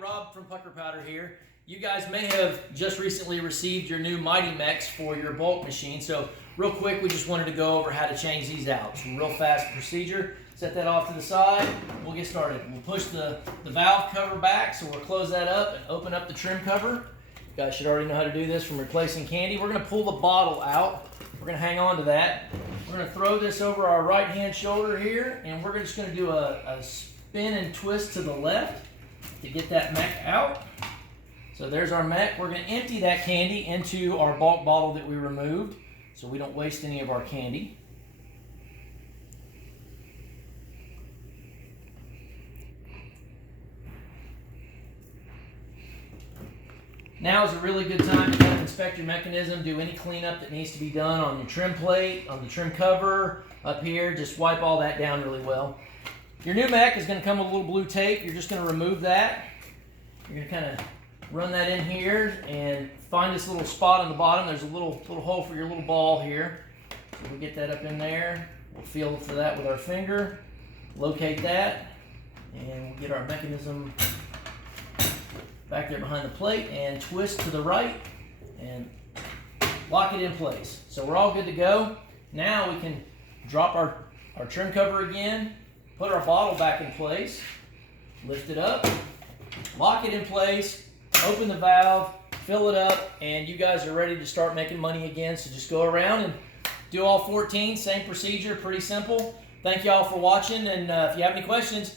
Rob from Pucker Powder here. You guys may have just recently received your new Mighty Mechs for your bulk machine. So real quick, we just wanted to go over how to change these out. It's a real fast procedure. Set that off to the side. We'll get started. We'll push the valve cover back, so we'll close that up and open up the trim cover. You guys should already know how to do this from replacing candy. We're going to pull the bottle out. We're going to hang on to that. We're going to throw this over our right hand shoulder here, and we're just going to do a spin and twist to the left to get that mech out. So there's our mech. We're going to empty that candy into our bulk bottle that we removed so we don't waste any of our candy. Now is a really good time to kind of inspect your mechanism, do any cleanup that needs to be done on your trim plate, on the trim cover, up here. Just wipe all that down really well. Your new mech is going to come with a little blue tape. You're just going to remove that. You're going to kind of run that in here and find this little spot on the bottom. There's a little hole for your little ball here. So we'll get that up in there. We'll feel for that with our finger. Locate that, and we'll get our mechanism back there behind the plate and twist to the right and lock it in place. So we're all good to go. Now we can drop our trim cover again, put our bottle back in place, lift it up, lock it in place, open the valve, fill it up, and you guys are ready to start making money again. So just go around and do all 14, same procedure, pretty simple. Thank you all for watching, and if you have any questions,